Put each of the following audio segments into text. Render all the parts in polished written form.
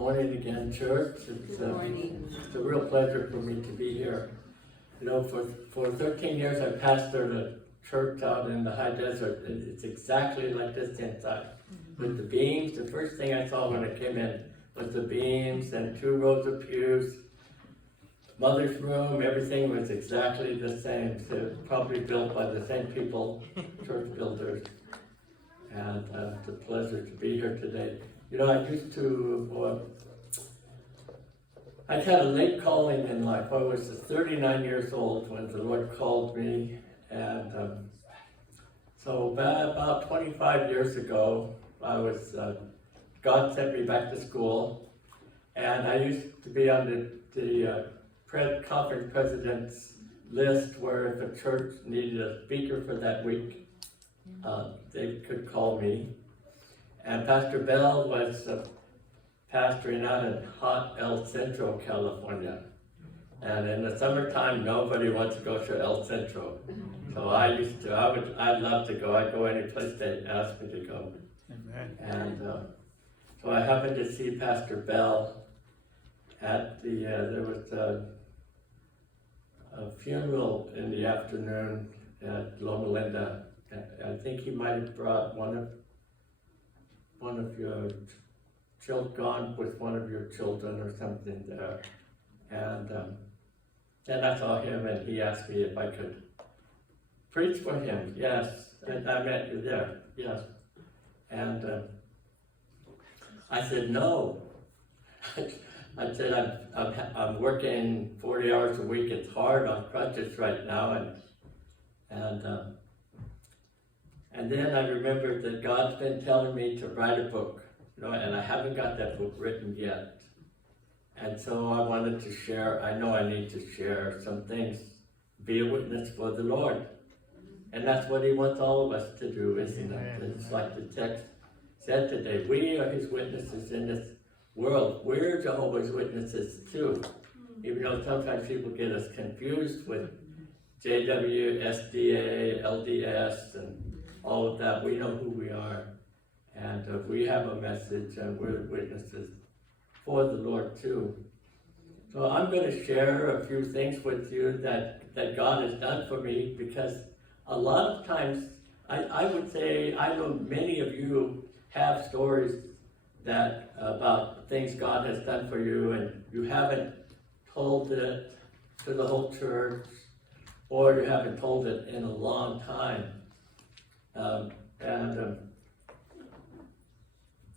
morning again, church. It's a real pleasure for me to be here. You know, for 13 years I pastored a church out in the high desert. It's exactly like this inside. With the beams, the first thing I saw when I came in was the beams and 2 rows of pews. Mother's room, everything was exactly the same. So probably built by the same people, church builders. And it's a pleasure to be here today. You know, I had a late calling in life. I was 39 years old when the Lord called me. And so about 25 years ago, God sent me back to school. And I used to be on the conference president's list where if a church needed a speaker for that week, they could call me. And Pastor Bell was pastoring out in hot El Centro, California. And in the summertime, nobody wants to go to El Centro. So I'd love to go. I'd go any place they asked me to go. Amen. And so I happened to see Pastor Bell at there was a funeral in the afternoon at Loma Linda. I think he might have brought one of your children, gone with one of your children or something there. And then I saw him and he asked me if I could preach for him. Yes, and I met you there. Yes. And I said, no. I said, I'm working 40 hours a week. It's hard on crutches right now. And then I remembered that God's been telling me to write a book, you know, and I haven't got that book written yet. And so I wanted to share, I know I need to share some things, be a witness for the Lord. And that's what He wants all of us to do, isn't it? It's like the text said today, we are His witnesses in this world. We're Jehovah's Witnesses too. Even though sometimes people get us confused with JW, SDA, LDS, and all of that. We know who we are, and we have a message, and we're witnesses for the Lord too. So I'm going to share a few things with you that God has done for me, because a lot of times, I would say, I know many of you have stories about things God has done for you, and you haven't told it to the whole church, or you haven't told it in a long time.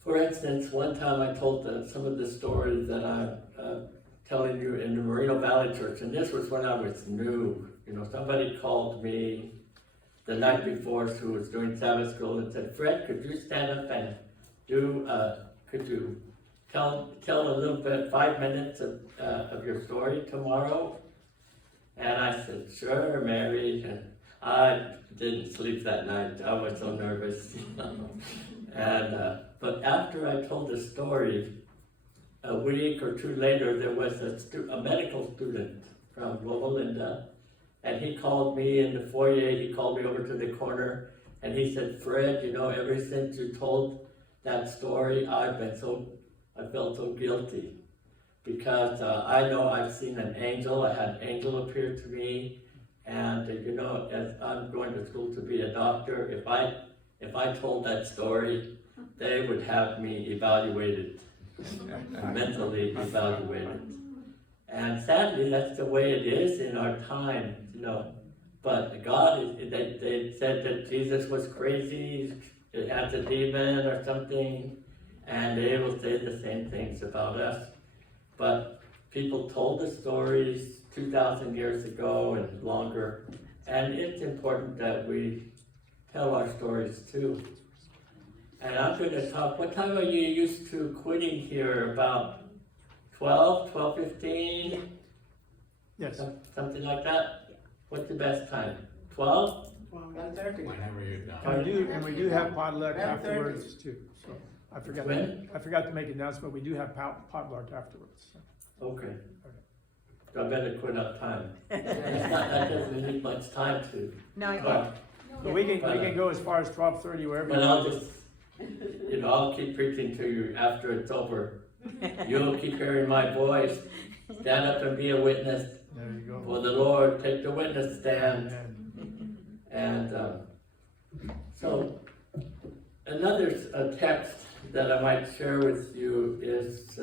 For instance, one time I told some of the stories that I'm telling you in the Moreno Valley Church, and this was when I was new. You know, somebody called me the night before who was doing Sabbath school and said, Fred, could you stand up and could you tell a little bit, 5 minutes of your story tomorrow? And I said, sure, Mary. And I didn't sleep that night. I was so nervous, you know. And but after I told the story, a week or two later, there was a medical student from Loma Linda, and he called me in the foyer. He called me over to the corner, and he said, Fred, you know, ever since you told that story, I felt so guilty, because I know I've seen an angel. I had an angel appear to me, and you know, as I'm going to school to be a doctor, if I told that story, they would have me evaluated, mentally evaluated. And sadly, that's the way it is in our time, you know. But God, they said that Jesus was crazy, it had a demon or something, and they will say the same things about us. But people told the stories 2,000 years ago and longer, and it's important that we tell our stories too. And I'm going to talk, what time are you used to quitting here? About 12:15? Yes. Something like that? What's the best time? 12? 1:30. Whenever you're done. We do have potluck afterwards too. So I forgot When? to make an announcement. We do have potluck afterwards. So. Okay. So I better quit on time. That doesn't need much time to. No, But But we can go as far as 12:30 wherever. But you I'll want. just You know, I'll keep preaching to you after it's over. You'll keep hearing my voice. Stand up and be a witness There you go. for the Lord. Take the witness stand. Amen. And so another text that I might share with you is,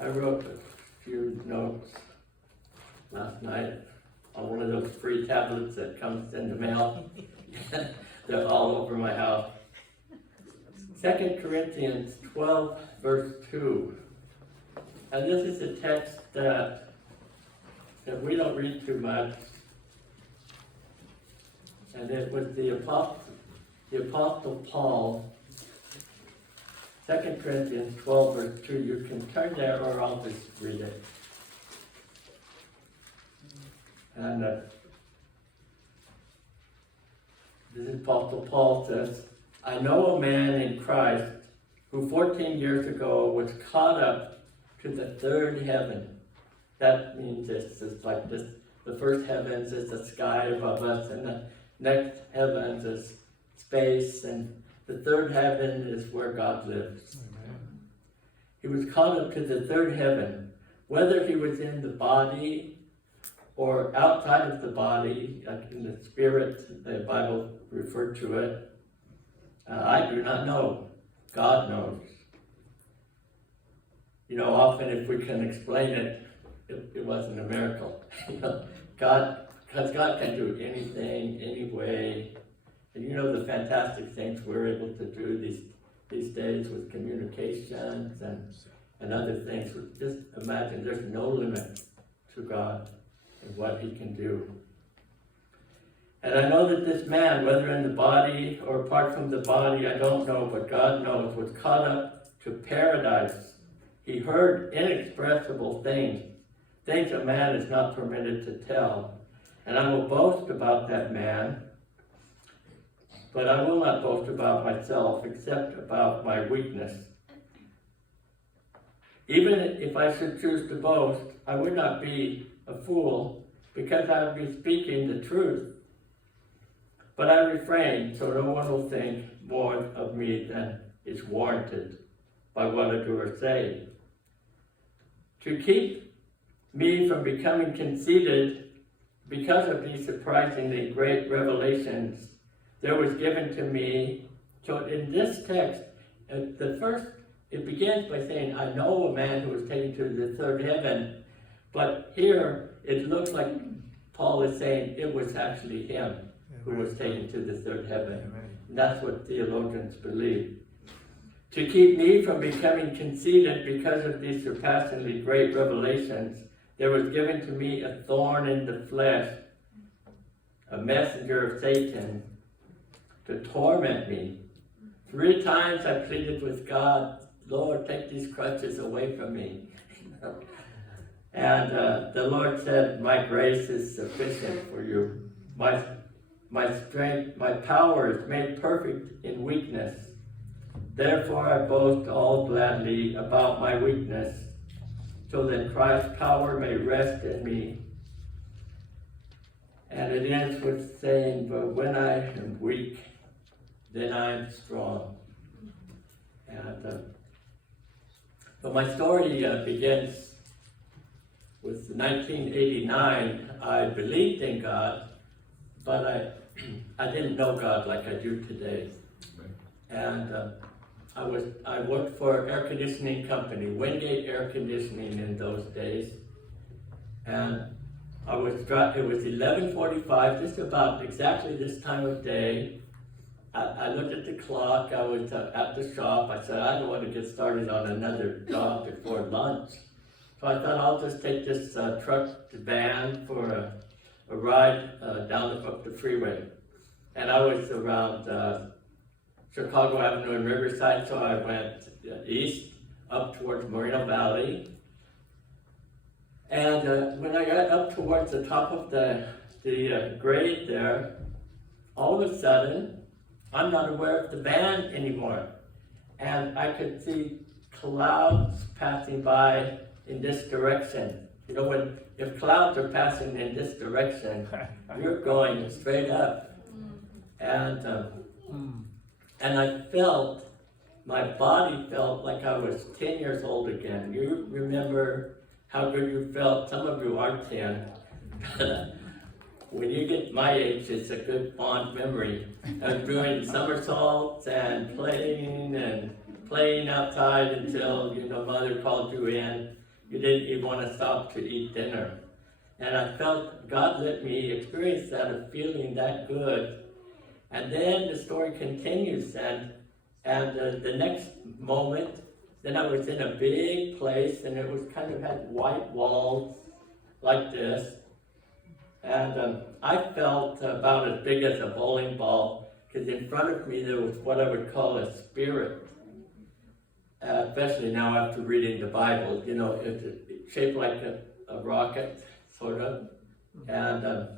I wrote a few notes last night on one of those free tablets that comes in the mail. They're all over my house. 2 Corinthians 12, verse 2. And this is a text that we don't read too much. And it was the Apostle Paul, 2 Corinthians 12, verse 2. You can turn there or I'll just read it. And this is Apostle Paul says, I know a man in Christ who 14 years ago was caught up to the third heaven. That means it's like this. The first heavens is the sky above us, and the next heavens is space, and the third heaven is where God lives. Amen. He was caught up to the third heaven, whether he was in the body or outside of the body, like in the spirit, the Bible referred to it. I do not know. God knows. You know, often if we can explain it, it wasn't a miracle. You know, because God can do anything, any way. And you know the fantastic things we're able to do these days with communications and other things. Just imagine there's no limit to God and what he can do. And I know that this man, whether in the body or apart from the body, I don't know, but God knows, was caught up to paradise. He heard inexpressible things a man is not permitted to tell. And I will boast about that man, but I will not boast about myself, except about my weakness. Even if I should choose to boast, I would not be a fool, because I would be speaking the truth. But I refrain, so no one will think more of me than is warranted by what I do or say. To keep me from becoming conceited because of these surprisingly great revelations, there was given to me. So in this text, it begins by saying, I know a man who was taken to the third heaven, but here it looks like Paul is saying it was actually him who was taken to the third heaven. Amen. And that's what theologians believe. To keep me from becoming conceited because of these surpassingly great revelations, there was given to me a thorn in the flesh, a messenger of Satan, to torment me. 3 times I pleaded with God, Lord, take these crutches away from me. And the Lord said, my grace is sufficient for you. My strength, my power is made perfect in weakness. Therefore I boast all gladly about my weakness, so that Christ's power may rest in me. And it ends with saying, but when I am weak, then I am strong. And but my story begins with 1989. I believed in God, but I didn't know God like I do today. And I worked for an air conditioning company, Wingate Air Conditioning in those days. And it was 11:45, just about exactly this time of day. I looked at the clock. I was at the shop. I said, I don't want to get started on another job before lunch. So I thought I'll just take this van for a ride down up the freeway. And I was around Chicago Avenue and Riverside, so I went east up towards Moreno Valley. And when I got up towards the top of the grade there, all of a sudden, I'm not aware of the van anymore. And I could see clouds passing by in this direction. You know, if clouds are passing in this direction, you're going straight up. And And my body felt like I was 10 years old again. You remember how good you felt? Some of you are 10. When you get my age, it's a good fond memory of doing somersaults and playing outside until, mother called you in. You didn't even want to stop to eat dinner. And I felt God let me experience that of feeling that good. And then the story continues, and the next moment, then I was in a big place, and it was kind of had white walls like this. And I felt about as big as a bowling ball, because in front of me there was what I would call a spirit. Especially now after reading the Bible, it's shaped like a rocket, sort of. And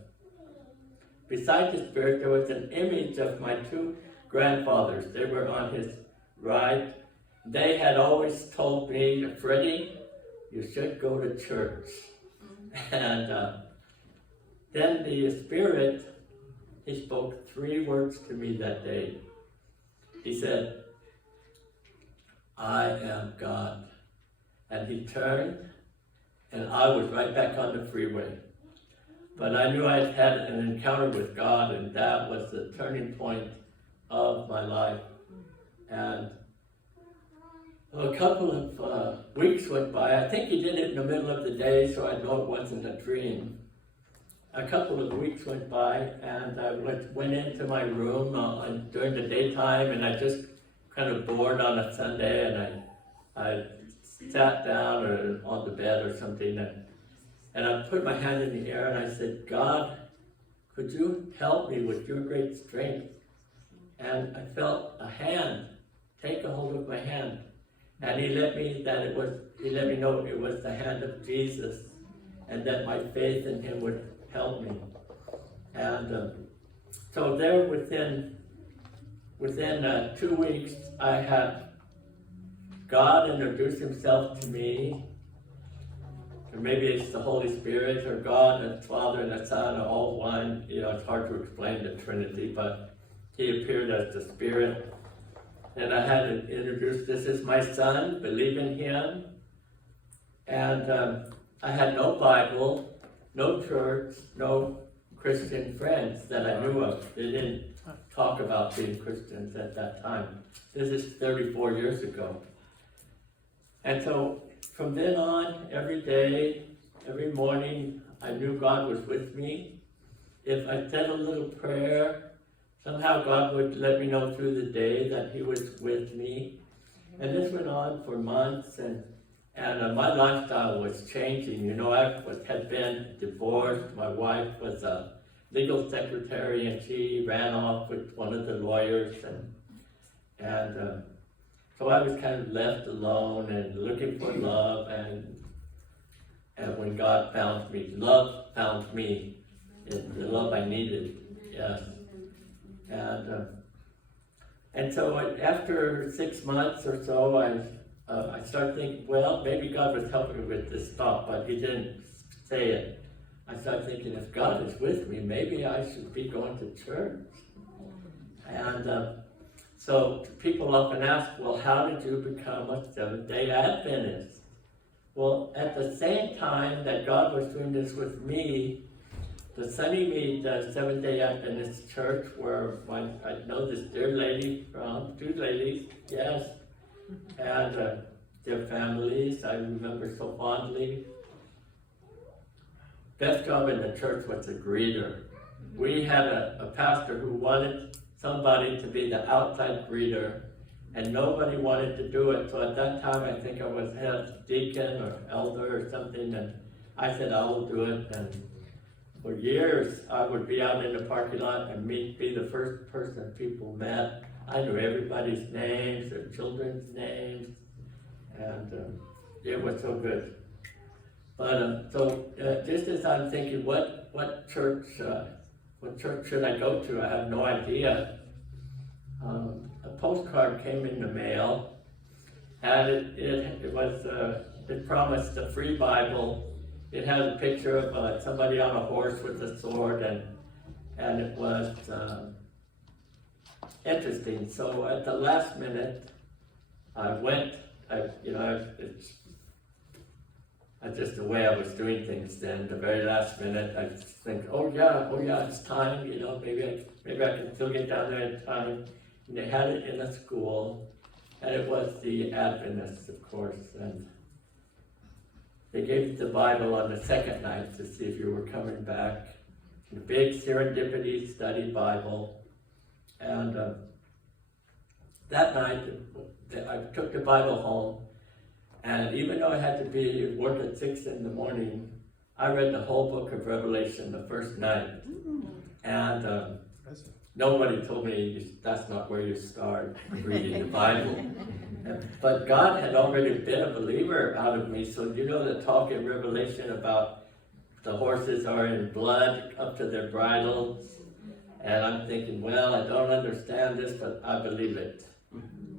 beside the spirit, there was an image of my two grandfathers. They were on his right. They had always told me, Freddie, you should go to church. And then the spirit, he spoke 3 words to me that day. He said, I am God. And he turned, and I was right back on the freeway. But I knew I'd had an encounter with God, and that was the turning point of my life. And a couple of weeks went by. I think he did it in the middle of the day, so I know it wasn't a dream. A couple of weeks went by, and I went into my room during the daytime, and I just kind of bored on a Sunday, and I sat down on the bed or something, and I put my hand in the air and I said, God, could you help me with your great strength? And I felt a hand take a hold of my hand, and he let me know it was the hand of Jesus, and that my faith in him would help me. And so there within 2 weeks, I had God introduce himself to me, or maybe it's the Holy Spirit, or God and the Father and the Son are all one. It's hard to explain the Trinity, but he appeared as the Spirit. And I had to introduce, this is my son, believe in him. And I had no Bible, no church, no Christian friends that I knew of. They didn't talk about being Christians at that time. This is 34 years ago. And so from then on, every day, every morning, I knew God was with me. If I said a little prayer, somehow God would let me know through the day that he was with me. And this went on for months, and my lifestyle was changing. I had been divorced. My wife was a legal secretary, and she ran off with one of the lawyers, and so I was kind of left alone and looking for love, and when God found me, love found me, the love I needed, yes. And so after 6 months or so, I started thinking, well, maybe God was helping me with this thought, but he didn't say it. I started thinking, if God is with me, maybe I should be going to church. And so people often ask, well, how did you become a Seventh-day Adventist? Well, at the same time that God was doing this with me, the Sunnymead Seventh-day Adventist Church, where I know this dear lady from, 2 ladies, yes, and their families, I remember so fondly. Best job in the church was a greeter. We had a pastor who wanted somebody to be the outside greeter, and nobody wanted to do it. So at that time, I think I was head deacon or elder or something, and I said, I will do it. And for years, I would be out in the parking lot and be the first person people met. I knew everybody's names, their children's names, and it was so good. But just as I'm thinking, what church should I go to? I have no idea. A postcard came in the mail, and it promised a free Bible. It had a picture of somebody on a horse with a sword, and it was interesting. So at the last minute, I went, it's just the way I was doing things then. The very last minute, I just think, oh yeah, it's time. Maybe I can still get down there in time. And they had it in a school, and it was the Adventists, of course, and they gave the Bible on the second night to see if you were coming back. The big serendipity study Bible, and that night I took the Bible home, and even though I had to be at work at 6 in the morning, I read the whole book of Revelation the first night, and nobody told me that's not where you start reading the Bible. But God had already been a believer out of me, so the talk in Revelation about the horses are in blood up to their bridles, and I'm thinking, well, I don't understand this, but I believe it.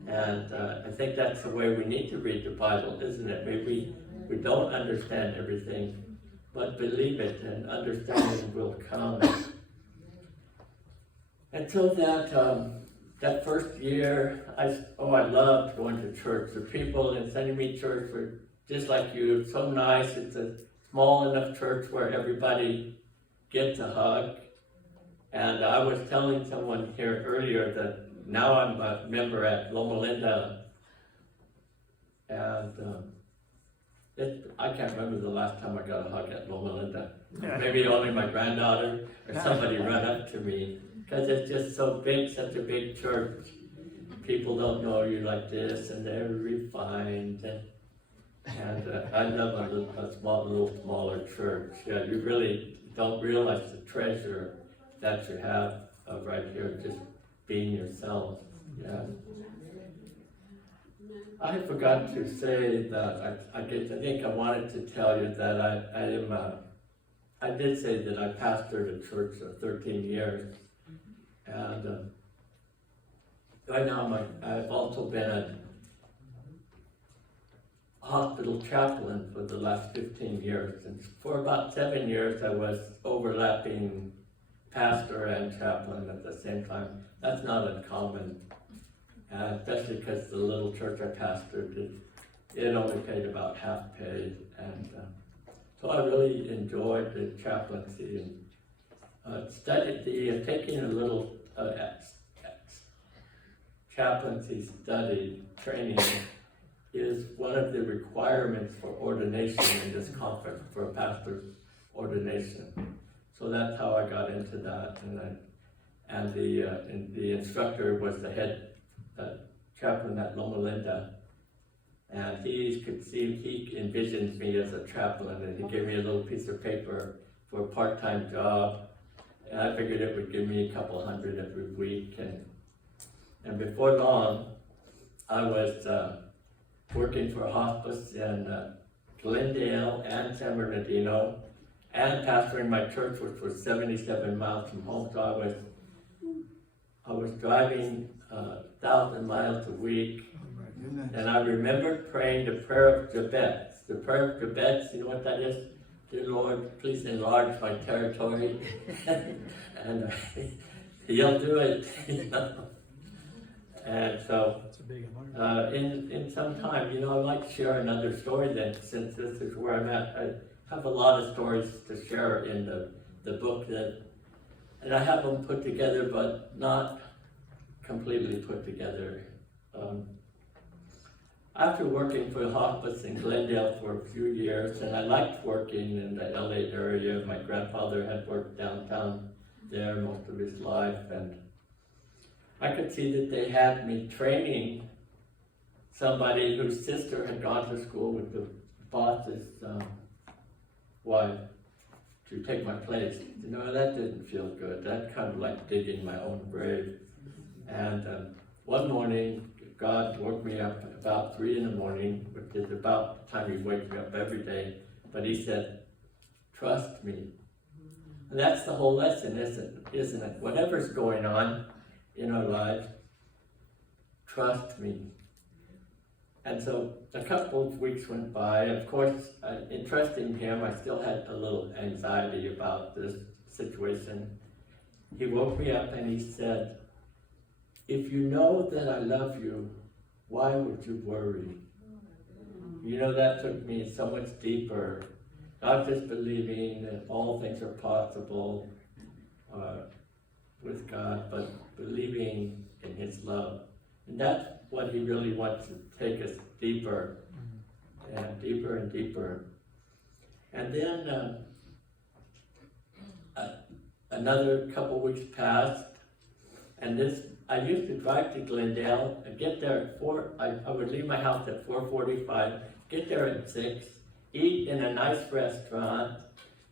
And I think that's the way we need to read the Bible, isn't it? Maybe we don't understand everything, but believe it, and understanding will come. Until that first year, I loved going to church. The people in sending me church were just like you, so nice. It's a small enough church where everybody gets a hug. And I was telling someone here earlier that now I'm a member at Loma Linda, and I can't remember the last time I got a hug at Loma Linda. Maybe only my granddaughter or somebody run up to me, because it's just so big, such a big church. People don't know you like this, and they're refined. And I love a smaller church. Yeah, you really don't realize the treasure that you have right here, just being yourself. Yeah. I forgot to say that I think I wanted to tell you that I did say that I pastored a church for 13 years, and right now I've also been a hospital chaplain for the last 15 years, and for about 7 years I was overlapping pastor and chaplain at the same time. That's not uncommon, especially because the little church I pastored, it only paid about half pay, and so I really enjoyed the chaplaincy and taking a little chaplaincy study training is one of the requirements for ordination in this conference, for a pastor's ordination. So that's how I got into that, and the instructor was the head chaplain at Loma Linda, and he envisioned me as a chaplain, and he gave me a little piece of paper for a part-time job, and I figured it would give me a couple hundred every week, and before long, I was working for a hospice in Glendale and San Bernardino, and pastoring my church, which was 77 miles from home. So I was driving 1,000 miles a week, and I remembered praying the prayer of Jabez. The prayer of Jabez, you know what that is? Dear Lord, please enlarge my territory, and He'll do it. And so, in some time, I might share another story then, since this is where I'm at. I have a lot of stories to share in the book, and I have them put together, but not completely put together. After working for a hospice in Glendale for a few years, and I liked working in the LA area. My grandfather had worked downtown there most of his life, and I could see that they had me training somebody whose sister had gone to school with the boss's wife to take my place. That didn't feel good. That kind of like digging my own grave. And one morning, God woke me up about 3 in the morning, which is about the time He wakes me up every day. But He said, trust me. And that's the whole lesson, isn't it? Whatever's going on in our lives, trust me. And so a couple of weeks went by. Of course, in trusting Him, I still had a little anxiety about this situation. He woke me up and He said, if you know that I love you, why would you worry? You know, that took me so much deeper. Not just believing that all things are possible with God, but believing in His love. And that's what He really wants to take us deeper and deeper and deeper. And then another couple weeks passed, and I used to drive to Glendale and get there at 4. I would leave my house at 4:45, get there at 6, eat in a nice restaurant,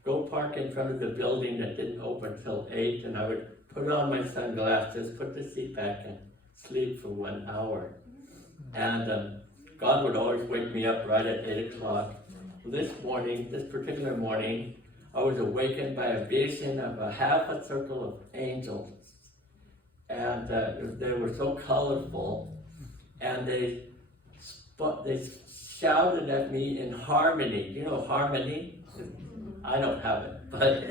go park in front of the building that didn't open till 8, and I would put on my sunglasses, put the seat back, and sleep for 1 hour. And God would always wake me up right at 8 o'clock. This particular morning, I was awakened by a vision of a half a circle of angels. And they were so colorful, and they shouted at me in harmony. You know harmony? I don't have it, but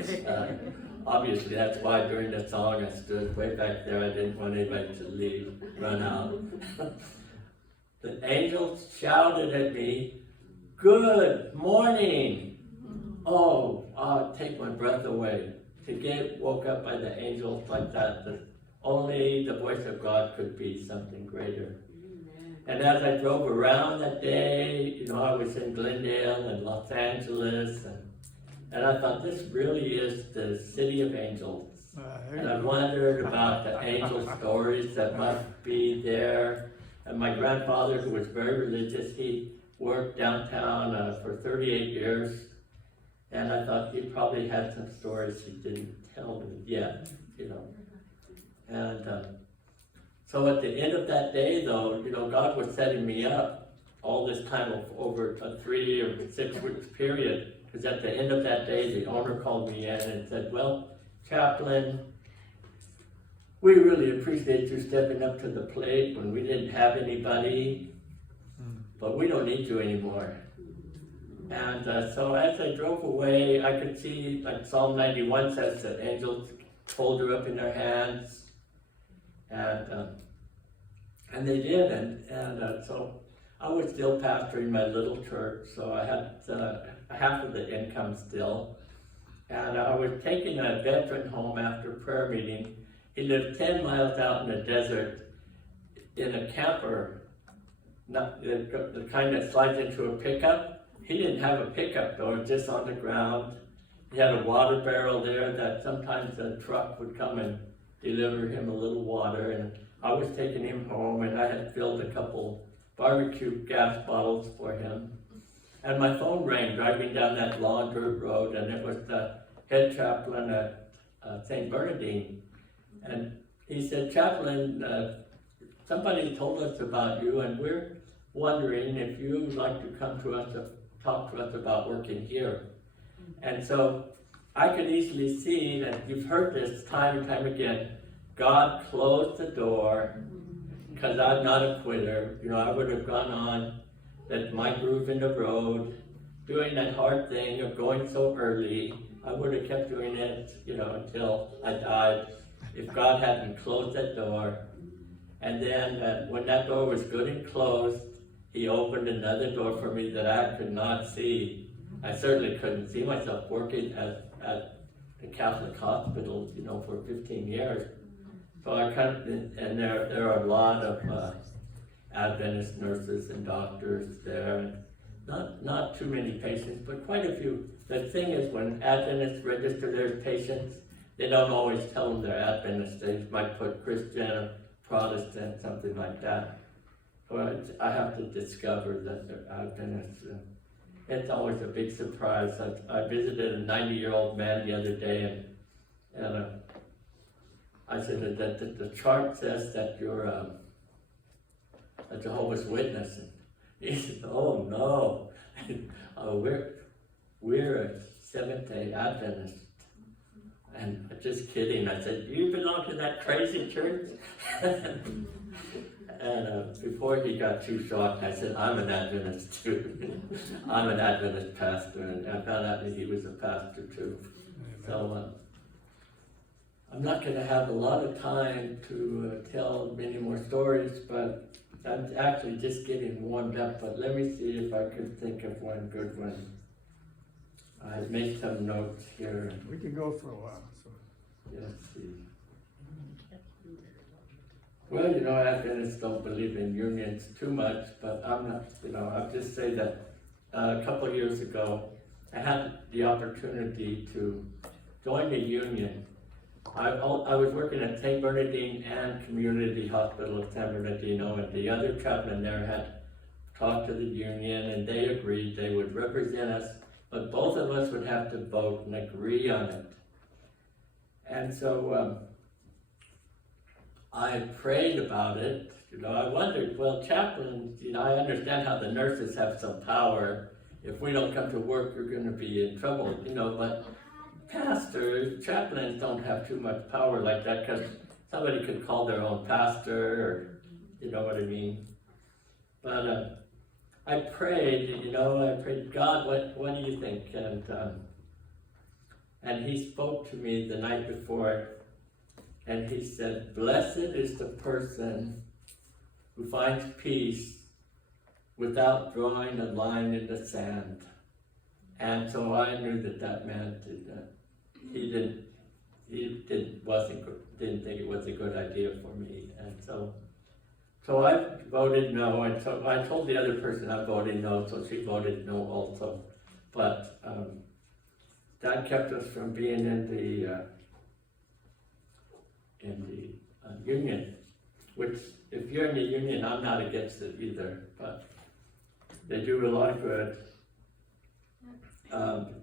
obviously that's why during the song I stood way back there. I didn't want anybody to run out. The angels shouted at me, "Good morning." Oh, I'll take my breath away. To get woke up by the angels like that, only the voice of God could be something greater. And as I drove around that day, I was in Glendale and Los Angeles, and I thought, this really is the city of angels. And I wondered about the angel stories that must be there. And my grandfather, who was very religious, he worked downtown for 38 years. And I thought he probably had some stories he didn't tell me yet, And so at the end of that day, though, God was setting me up all this time over a 3 or 6 weeks period. Because at the end of that day, the owner called me in and said, "Well, Chaplain, we really appreciate you stepping up to the plate when we didn't have anybody, but we don't need you anymore." And so as I drove away, I could see, like Psalm 91 says, that angels hold her up in their hands. And they did, and so I was still pastoring my little church, so I had half of the income still. And I was taking a veteran home after prayer meeting. He lived 10 miles out in the desert in a camper, not the kind that slides into a pickup. He didn't have a pickup though, just on the ground. He had a water barrel there that sometimes a truck would come and deliver him a little water, and I was taking him home, and I had filled a couple barbecue gas bottles for him. And my phone rang driving down that long dirt road, and it was the head chaplain at St. Bernardine. And he said, "Chaplain, somebody told us about you, and we're wondering if you'd like to come to us to talk to us about working here." And so I could easily see that you've heard this time and time again. God closed the door because I'm not a quitter. I would have gone on that my groove in the road, doing that hard thing of going so early. I would have kept doing it, until I died if God hadn't closed that door. And then when that door was good and closed, He opened another door for me that I could not see. I certainly couldn't see myself working at the Catholic hospital, for 15 years. So and there are a lot of Adventist nurses and doctors there, and not too many patients, but quite a few. The thing is, when Adventists register their patients, they don't always tell them they're Adventists. They might put Christian or Protestant, something like that. So I have to discover that they're Adventists. It's always a big surprise. I visited a 90-year-old man the other day, and I said that the chart says that you're a Jehovah's Witness. And he said, "Oh no, we're a Seventh-day Adventist." And just kidding, I said, "Do you belong to that crazy church?" And before he got too shocked, I said, "I'm an Adventist too." I'm an Adventist pastor, and I found out that he was a pastor too. So I'm not going to have a lot of time to tell many more stories, but I'm actually just getting warmed up. But let me see if I could think of one good one. I made some notes here. We could go for a while, so. Let's see. Well, you know, Adventists don't believe in unions too much, but I'm not, I'll just say that a couple of years ago, I had the opportunity to join the union. I was working at St. Bernardine and Community Hospital of San Bernardino, and the other chaplain there had talked to the union, and they agreed they would represent us, but both of us would have to vote and agree on it. And so I prayed about it. I wondered, well, chaplains, I understand how the nurses have some power. If we don't come to work, you're going to be in trouble, but pastors, chaplains don't have too much power like that, because somebody could call their own pastor, or, you know what I mean. But I prayed, I prayed, God, what do you think? And he spoke to me the night before, and he said, blessed is the person who finds peace without drawing a line in the sand. And so I knew that meant that he didn't think it was a good idea for me. And so I voted no, and so I told the other person I voted no, so she voted no also. But that kept us from being in the union, which if you're in the union, I'm not against it either, but they do a lot of good.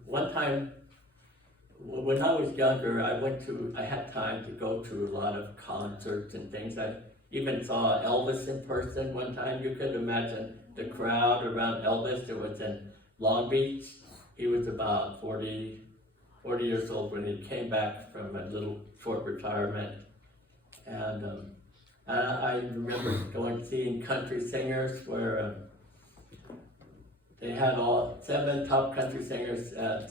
One time, when I was younger, I had time to go to a lot of concerts and things. I even saw Elvis in person one time. You could imagine the crowd around Elvis. It was in Long Beach. He was about 40 years old when he came back from a little short retirement. And I remember seeing country singers where they had all 7 top country singers at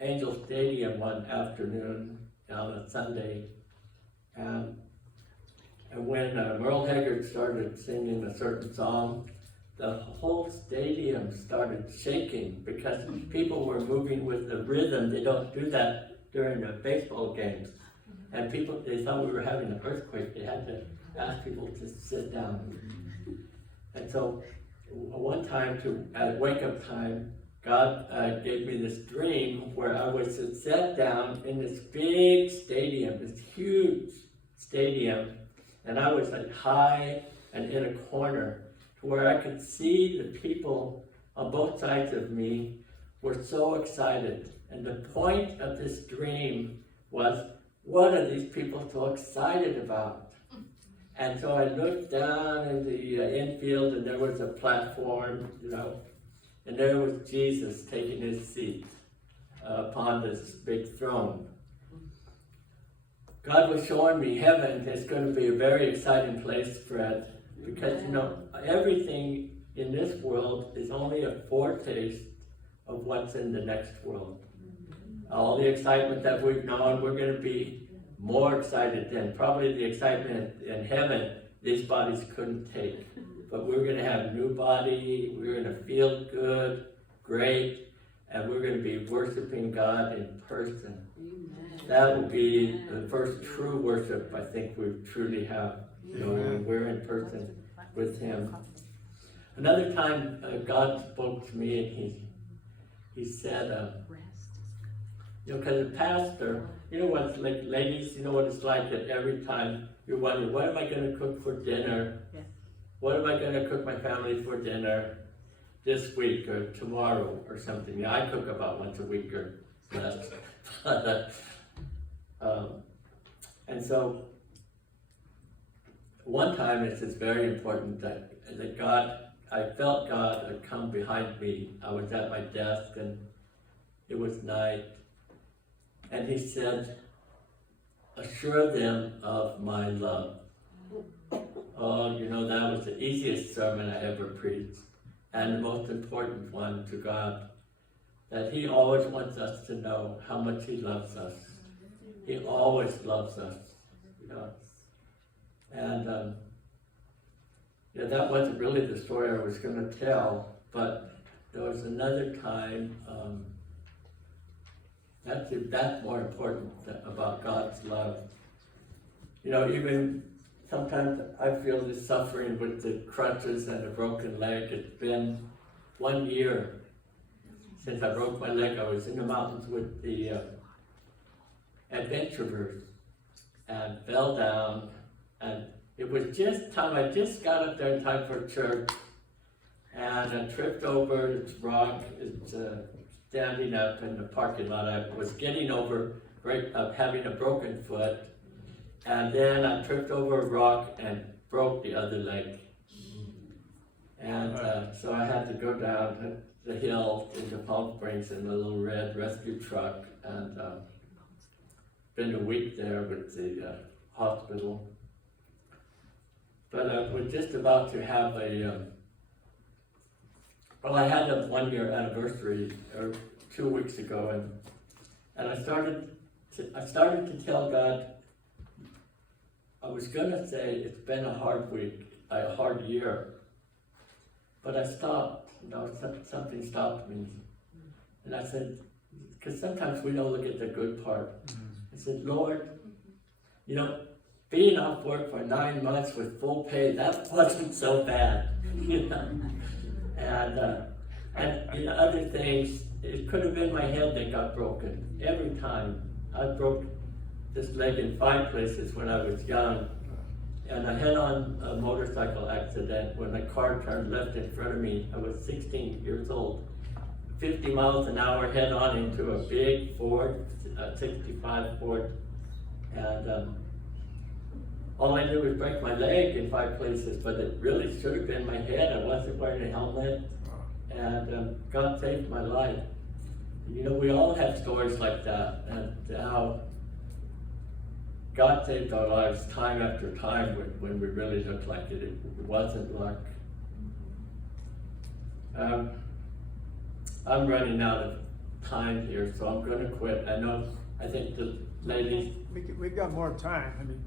Angel Stadium one afternoon on a Sunday. And when Merle Haggard started singing a certain song, the whole stadium started shaking because people were moving with the rhythm. They don't do that during the baseball games. And they thought we were having an earthquake. They had to ask people to sit down. And so one time at wake-up time, God gave me this dream where I was to sit down in this big stadium, this huge stadium, and I was like high and in a corner to where I could see the people on both sides of me were so excited. And the point of this dream was, what are these people so excited about? And so I looked down in the infield, and there was a platform, and there was Jesus taking his seat upon this big throne. God was showing me heaven is going to be a very exciting place, Fred, because, everything in this world is only a foretaste of what's in the next world. All the excitement that we've known, we're going to be more excited than probably the excitement in heaven these bodies couldn't take. But we're going to have a new body, we're going to feel good, great, and we're going to be worshiping God in person. That will be the first true worship I think we truly have, when we're in person with Him. Another time God spoke to me, and He said, because the pastor, what it's like, ladies, what it's like that every time you're wondering, what am I going to cook for dinner? Yes. What am I going to cook my family for dinner this week or tomorrow or something? I cook about once a week or less. And so one time it's very important that I felt God had come behind me. I was at my desk and it was night. And He said, assure them of my love. Oh, that was the easiest sermon I ever preached, and the most important one to God, that He always wants us to know how much He loves us. He always loves us, you know. And yeah, that wasn't really the story I was going to tell, but there was another time. That's more important about God's love. You know, even sometimes I feel this suffering with the crutches and a broken leg. It's been 1 year since I broke my leg. I was in the mountains with the adventurers and fell down, and it was just time, I just got up there in time for church, and I tripped over this rock. It's standing up in the parking lot. I was getting over having a broken foot, and then I tripped over a rock and broke the other leg. And so I had to go down the hill into Palm Springs in a little red rescue truck, and spent a week there with the hospital. But we're just about to have I had a 1 year anniversary 2 weeks ago, and I started to tell God. I was gonna say it's been a hard week, a hard year, but I stopped. You know, something stopped me, and I said, because sometimes we don't look at the good part. I said, Lord, you know, being off work for 9 months with full pay, that wasn't so bad, you know. And you know, other things, it could have been my head that got broken. Every time I broke this leg in 5 places when I was young, and I had on a motorcycle accident when a car turned left in front of me. I was 16 years old, 50 miles an hour head on into a big Ford, 65 Ford, and all I did was break my leg in 5 places, but it really should have been my head. I wasn't wearing a helmet, and God saved my life. You know, we all have stories like that, and how God saved our lives time after time when we really looked like it. It wasn't luck. I'm running out of time here, so I'm going to quit. I think the ladies... We got more time. I mean,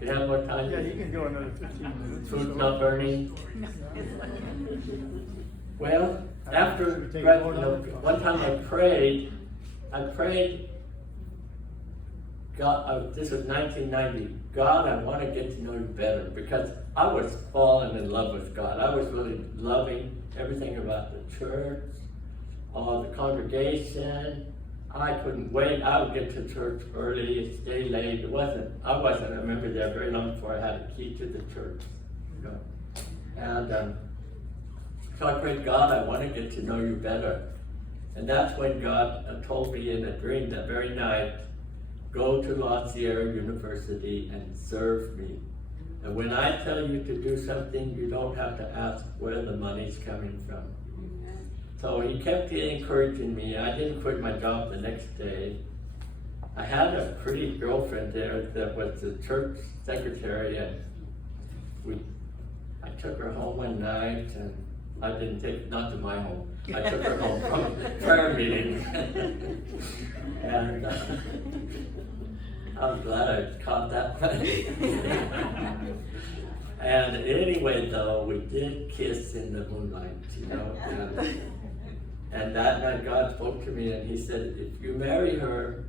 you have more time? Yeah, you can go another 15 minutes. Food's not burning? Well, after, one time I prayed, God, this was 1990, God, I want to get to know you better, because I was falling in love with God. I was really loving everything about the church, the congregation. I couldn't wait. I would get to church early, stay late. I wasn't a member there very long before I had a key to the church, you know. And so I prayed, God, I want to get to know you better. And that's when God told me in a dream that very night, go to La Sierra University and serve me. And when I tell you to do something, you don't have to ask where the money's coming from. So he kept encouraging me. I didn't quit my job the next day. I had a pretty girlfriend there that was the church secretary, and I took her home one night, and I didn't take, not to my home, I took her home from a prayer meeting. And I'm glad I caught that one. And anyway, though, we did kiss in the moonlight, you know. And that night God spoke to me, and he said, if you marry her,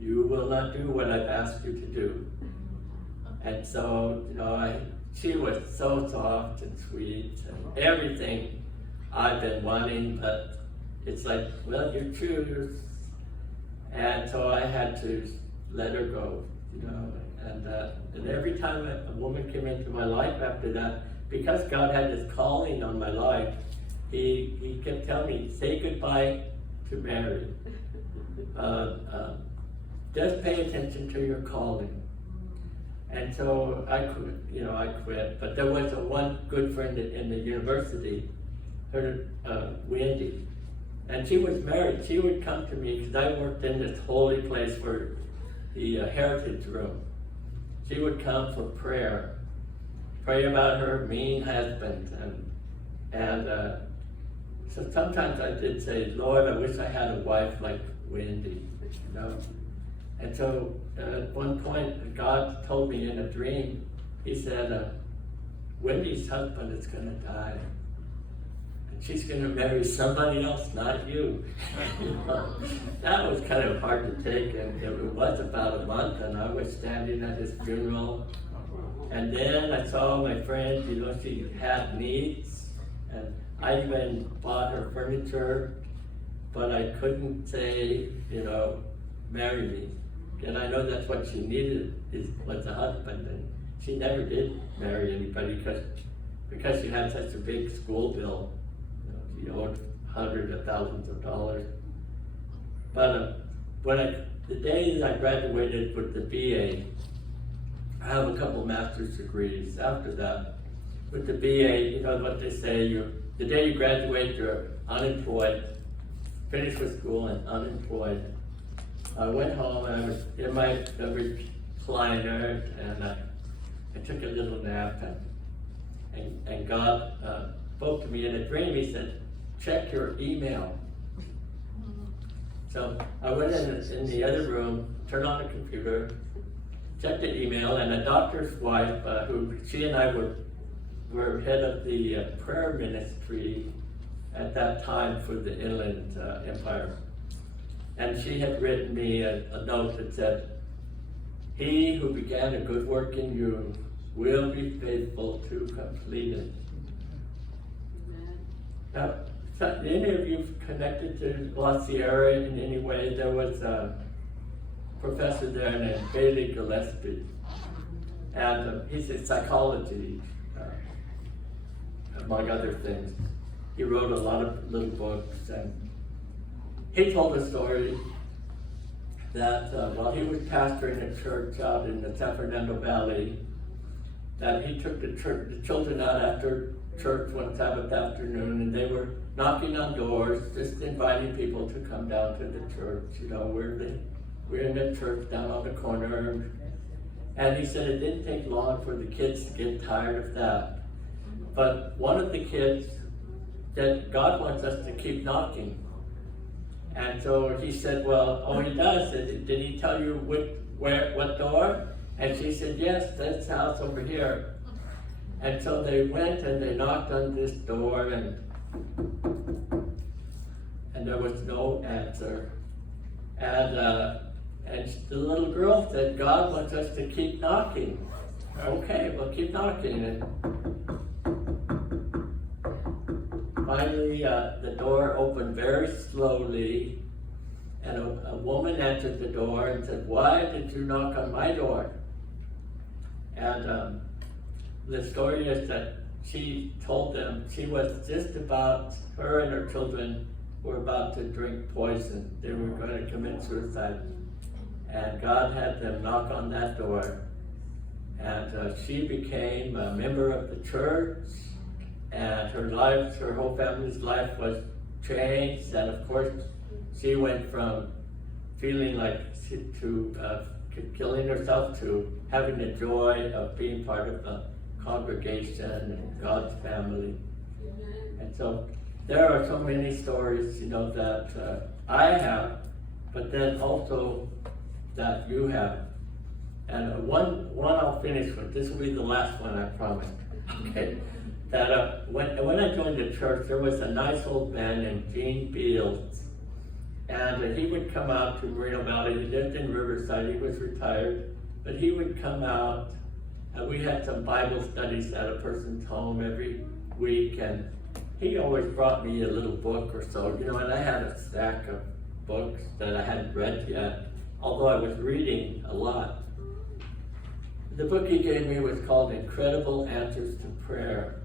you will not do what I've asked you to do. And so, you know, she was so soft and sweet and everything I've been wanting, but it's like, well, you choose. And so I had to let her go, you know. And every time a woman came into my life after that, because God had this calling on my life, he kept telling me, say goodbye to Mary. Just pay attention to your calling. And so I quit. But there was one good friend in the university, her, Wendy, and she was married. She would come to me, because I worked in this holy place for the heritage room. She would come for prayer, pray about her mean husband, and so sometimes I did say, Lord, I wish I had a wife like Wendy, you know. And so at one point, God told me in a dream, he said, Wendy's husband is gonna die. And she's gonna marry somebody else, not you. You know, that was kind of hard to take, and it was about a month, and I was standing at his funeral. And then I saw my friend, you know, she had needs, and I even bought her furniture, but I couldn't say, you know, marry me. And I know that's what she needed, was a husband, and she never did marry anybody because she had such a big school bill. You know, she owed hundreds of thousands of dollars. But the day that I graduated with the BA, I have a couple master's degrees after that. With the BA, you know what they say, the day you graduate, you're unemployed, finished with school and unemployed. I went home and I was in my recliner, and I took a little nap, and God spoke to me in a dream. He said, check your email. So I went in the other room, turned on the computer, checked the email, and a doctor's wife, she and I were head of the prayer ministry at that time for the Inland Empire. And she had written me a note that said, he who began a good work in you will be faithful to complete it. Now, any of you connected to La Sierra in any way? There was a professor there named Bailey Gillespie, and he's in psychology, among other things. He wrote a lot of little books, and he told a story that while he was pastoring a church out in the San Fernando Valley, that he took the children out after church one Sabbath afternoon, and they were knocking on doors, just inviting people to come down to the church. You know, we're in the church down on the corner, and he said it didn't take long for the kids to get tired of that. But one of the kids said, God wants us to keep knocking. And so he said, well, oh, he does. Did he tell you what door? And she said, yes, that's the house over here. And so they went and they knocked on this door, and there was no answer. And the little girl said, God wants us to keep knocking. Okay, well, keep knocking. And finally, the door opened very slowly, and a woman entered the door and said, why did you knock on my door? And the story is that she told them she was just about, her and her children were about to drink poison. They were going to commit suicide. And God had them knock on that door. And she became a member of the church, and her whole family's life was changed. And of course, she went from feeling like killing herself to having the joy of being part of the congregation and God's family. And so there are so many stories, you know, that I have, but then also that you have. And one I'll finish with. This will be the last one, I promise. Okay. That when I joined the church, there was a nice old man named Gene Beals, and he would come out to Moreno Valley. He lived in Riverside. He was retired, but he would come out, and we had some Bible studies at a person's home every week, and he always brought me a little book or so, you know, and I had a stack of books that I hadn't read yet, although I was reading a lot. The book he gave me was called Incredible Answers to Prayer.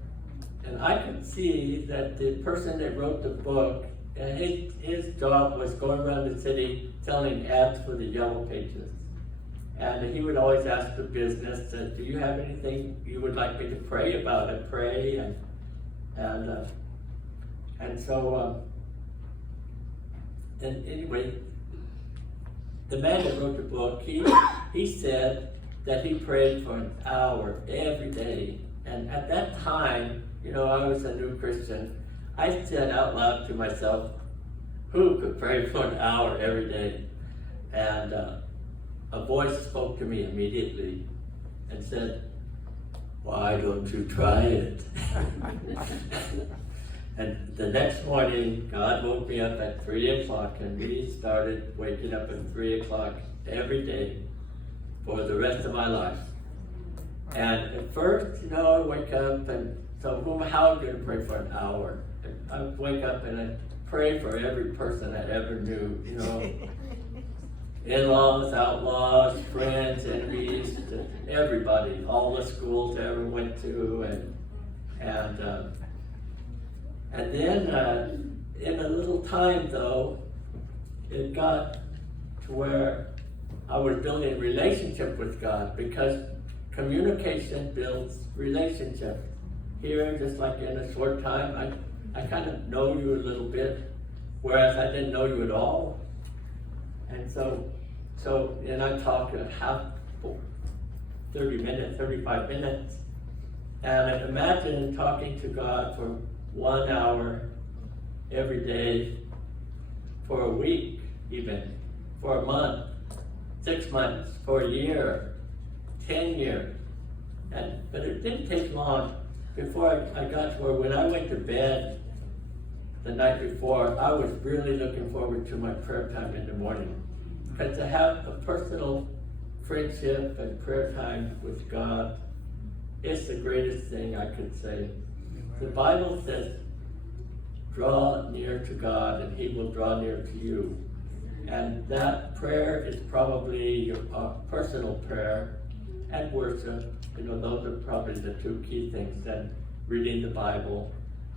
And I could see that the person that wrote the book, his job was going around the city selling ads for the Yellow Pages. And he would always ask the business, do you have anything you would like me to pray about? And pray, and so anyway, the man that wrote the book, he said that he prayed for an hour every day. And at that time, you know, I was a new Christian. I said out loud to myself, who could pray for an hour every day? And a voice spoke to me immediately and said, "Why don't you try it?" And the next morning, God woke me up at 3 o'clock, and we started waking up at 3 o'clock every day for the rest of my life. And at first, I wake up, and so how am I going to pray for an hour? I wake up and I pray for every person I ever knew, in-laws, outlaws, friends, enemies, everybody, all the schools I ever went to, and then in a little time though, it got to where I was building a relationship with God, because communication builds relationship. Here, just like in a short time, I kind of know you a little bit, whereas I didn't know you at all. And so I talked a 30 minutes, 35 minutes, and imagine talking to God for 1 hour every day for a week, even for a month, 6 months, for a year, 10 years. But it didn't take long before I got to where when I went to bed the night before, I was really looking forward to my prayer time in the morning. Because to have a personal friendship and prayer time with God is the greatest thing I could say. The Bible says, draw near to God and He will draw near to you. And that prayer is probably your personal prayer and worship. Those are probably the two key things, then reading the Bible.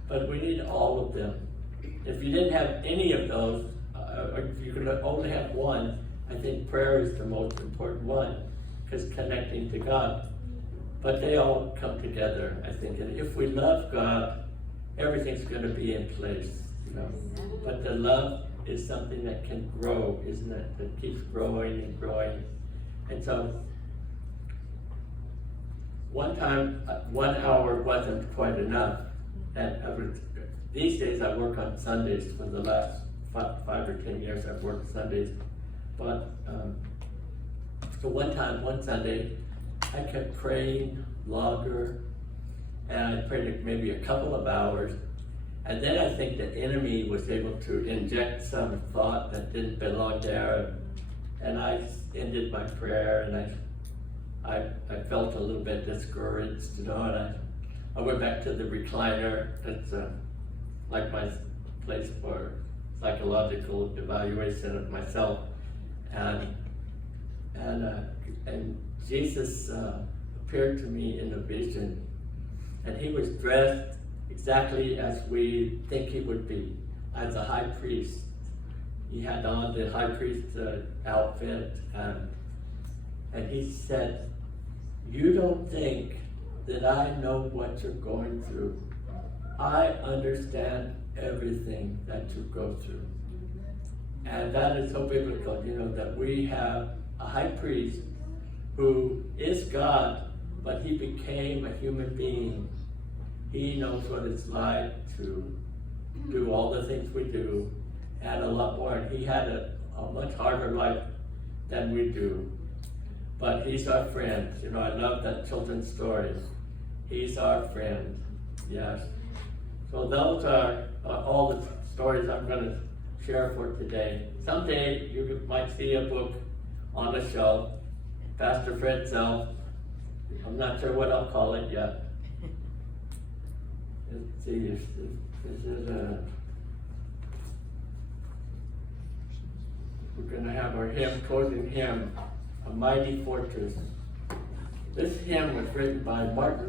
But we need all of them. If you didn't have any of those, or if you could only have one, I think prayer is the most important one, because connecting to God. But they all come together, I think. And if we love God, everything's going to be in place, But the love is something that can grow, isn't it? That keeps growing and growing. And so, one time, 1 hour wasn't quite enough. And these days I work on Sundays. For the last 5 or 10 years I've worked Sundays. But, so one Sunday, I kept praying longer, and I prayed maybe a couple of hours. And then I think the enemy was able to inject some thought that didn't belong there. And I ended my prayer, and I felt a little bit discouraged, and I went back to the recliner. It's like my place for psychological evaluation of myself. And Jesus appeared to me in a vision, and He was dressed exactly as we think He would be, as a high priest. He had on the high priest outfit, and He said, "You don't think that I know what you're going through. I understand everything that you go through." And that is so biblical, that we have a high priest who is God, but He became a human being. He knows what it's like to do all the things we do, and a lot more. And He had a much harder life than we do. But He's our friend. I love that children's story. He's our friend. Yes. So those are all the stories I'm going to share for today. Someday you might see a book on the shelf, Pastor Fred Self. I'm not sure what I'll call it yet. Let's see, this is we're going to have our hymn, closing hymn, A Mighty Fortress. This hymn was written by Martin